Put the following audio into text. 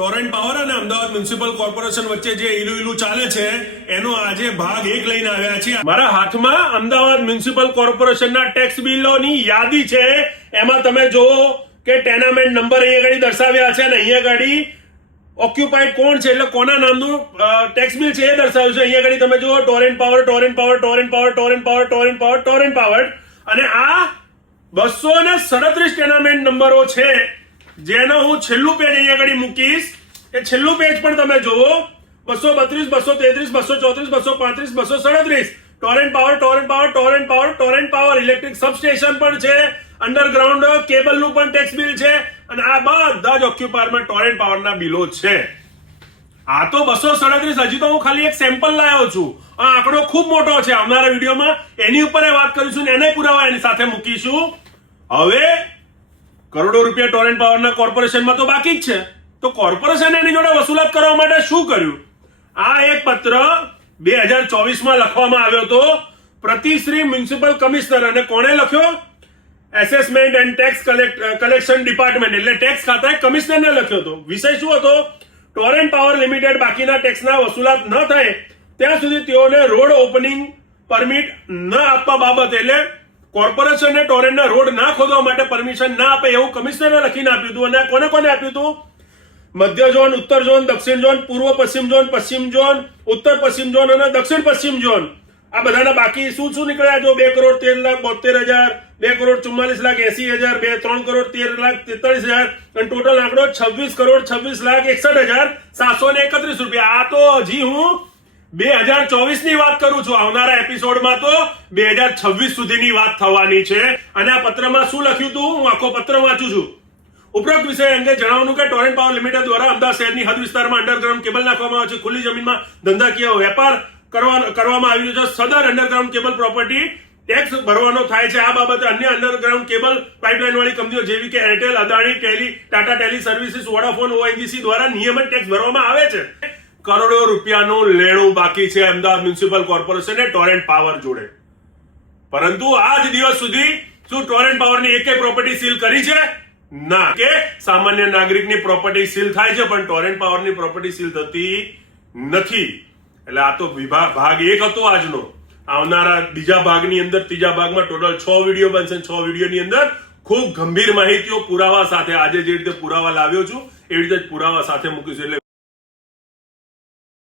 Torrent power અને Ahmedabad municipal corporation વચ્ચે જે ઈલું ચાલે છે એનો આજે ભાગ 1 લઈને આવ્યા છીએ. મારા હાથમાં અમદાવાદ મ્યુનિસિપલ કોર્પોરેશનના ટેક્સ બિલોની યાદી છે. એમાં તમે જુઓ કે ટેનામેન્ટ નંબર અહીંયા આગળ દર્શાવ્યા છે અને અહીંયા આગળ ઓક્યુપાઈડ કોણ છે એટલે કોના નામનું ટેક્સ બિલ છે એ દર્શાવ્યું છે. અહીંયા આગળ તમે જુઓ Torrent power, Torrent power, Torrent power, Torrent power, Torrent power, Torrent power અને આ 237 ટેનામેન્ટ નંબરો છે જેનો હું છેલ્લું પેજ અહીંયા આગળ મૂકીશ. એ છેલ્લું પેજ પણ તમે જુઓ 232, 233, 234, 235, 237 Torrent power, Torrent power, Torrent power, Torrent power electric substation પણ છે, અંડરગ્રાઉન્ડ કેબલનું પણ ટેક્સ બિલ છે અને આ બધા જ ઓક્યુપાયરમાં ટોરેન્ટ પાવરના બિલો છે. આ તો 237 હજી તો હું ખાલી એક સેમ્પલ લાવ્યો છું. આ આંકડો ખૂબ મોટો છે. આવનારા વિડીયોમાં એની ઉપર વાત કરીશું ને એને પુરાવા એની સાથે મૂકીશું. હવે કરોડો રૂપિયા ટોરેન્ટ પાવરના કોર્પોરેશનમાં તો બાકી જ છે. તો કોર્પોરેશન એની જોડે વસૂલાત કરવા માટે શું કર્યું? આ એક પત્ર 2024 લખવામાં આવ્યો હતો પ્રતિશ્રી મ્યુનિસિપલ કમિશનર અને કોણે લખ્યો? Assessment and tax collection department એટલે ટેક્સ ખાતાએ કમિશનરને લખ્યો હતો. વિષય શું હતો? ટોરેન્ટ પાવર લિમિટેડ બાકીના ટેક્સના વસૂલાત ન થાય ત્યાં સુધી તેઓને રોડ ઓપનિંગ પરમિટ ન આપવા બાબતે એટલે કોર્પોરેશનને ટોરેન્ટના રોડ ના ખોદવા માટે પરમિશન ના આપે એવું કમિશનરે લખીને આપ્યું હતું. અને કોને કોને આપ્યું હતું? મધ્ય ઝોન, ઉત્તર ઝોન, દક્ષિણ ઝોન, પૂર્વ પશ્ચિમ ઝોન, પશ્ચિમ ઝોન, ઉત્તર પશ્ચિમ ઝોન અને દક્ષિણ પશ્ચિમ ઝોન. આ બધાના બાકી શું નીકળ્યા? જો 2,13,72,000, 2,44,80,000, 3,13,43,000 અને ટોટલ આંકડો 26,26,61,731 રૂપિયા. આ તો હજી હું 2024 ની વાત કરું છું. આવનારા એપિસોડમાં તો 2026 સુધીની વાત થવાની છે. અને આ પત્રમાં શું લખ્યું હતું હું આખો પત્ર વાંચું છું. ઉપરોક્ત વિષય અંગે જણાવવાનું કે ટોરેન્ટ પાવર લિમિટેડ દ્વારા અમદાવાદ શહેરની હદ વિસ્તારમાં અંડરગ્રાઉન્ડ કેબલ નાખવામાં આવે છે. ખુલ્લી જમીનમાં ધંધાકીય વેપાર કરવામાં આવ્યું છે. સદર અંડરગ્રાઉન્ડ કેબલ પ્રોપર્ટી ટેક્સ ભરવાનો થાય છે. આ બાબતે અન્ય અંડરગ્રાઉન્ડ કેબલ પાઇપલાઇન વાળી કંપનીઓ જેવી કે Airtel, Adani, Tata Tally services, Vodafone, ONGC દ્વારા નિયમિત ટેક્સ ભરવામાં આવે છે. કરોડો રૂપિયાનું લેણું બાકી છે અમદાવાદ મ્યુનિસિપલ કોર્પોરેશને ટોરેન્ટ પાવર જોડે. પરંતુ આજ દિવસ સુધી શું ટોરેન્ટ પાવરની એકે પ્રોપર્ટી સીલ કરી છે? ના. કે સામાન્ય નાગરિકની પ્રોપર્ટી સીલ થાય છે પણ ટોરેન્ટ પાવરની પ્રોપર્ટી સીલ થતી નથી. એટલે આ તો ભાગ 1 હતો આજનો. આવનારા બીજા ભાગની અંદર, ત્રીજા ભાગમાં ટોટલ 6 વિડીયો બનશે. 6 વિડીયોની અંદર ખૂબ ગંભીર માહિતીઓ પુરાવા સાથે આજે જે રીતે પુરાવા લાવ્યો છું એવી રીતે જ પુરાવા સાથે મૂકીશું. એટલે